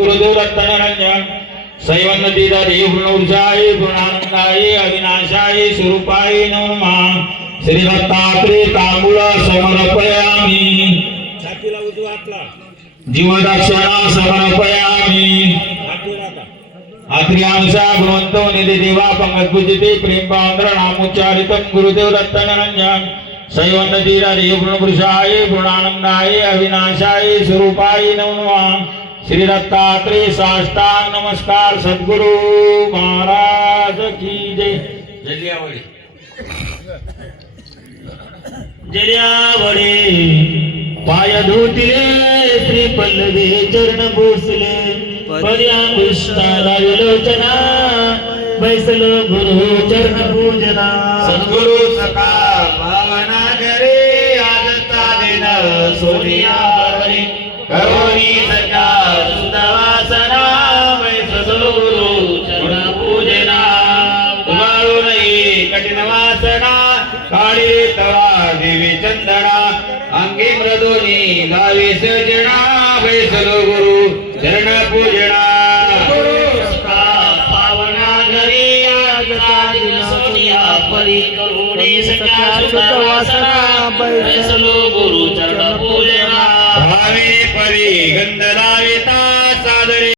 Gurudev दत्तनारायण seven नदीदारी पूर्णऊर्जाय पूर्णानंदाय अविनाशाय स्वरूपाय नमः। श्री दत्तात्रय तांबूळ समर्पयामी। छातीला उजवा हातला. जीवदक्षिणा समर्पयामी। आत्रियांशा गुणवंतो निधी देवा पंगत्पुजिते प्रेम पांद्र नामोच्चारितं गुरुदेव दत्तनारायण शैव नदीरारे पूर्णपुरुषाय पूर्णानंदाय अविनाशाय स्वरूपाय नमः। श्री दत्तात्रय साष्टांग नमस्कार सद्गुरु महाराज की जय। जलियावळी जलियावळी पाय धुतले श्री पल्लवी चरण भोसले पर्यांकुष्टा विलोचना बैसलो गुरु चरण पूजना सद्गुरु सका भावना करे आदता दिन सोनियावरी नाही कठीण वासना काळी तवा देवी चंदना अंगी मृदुनी लावी सजना बैसलो गुरु चरण पूजना पावना घरी सोनिया परी करुणी सख्या सुदवासना बैसलो गुरु चरण पूजना भावे परी गंध लाविता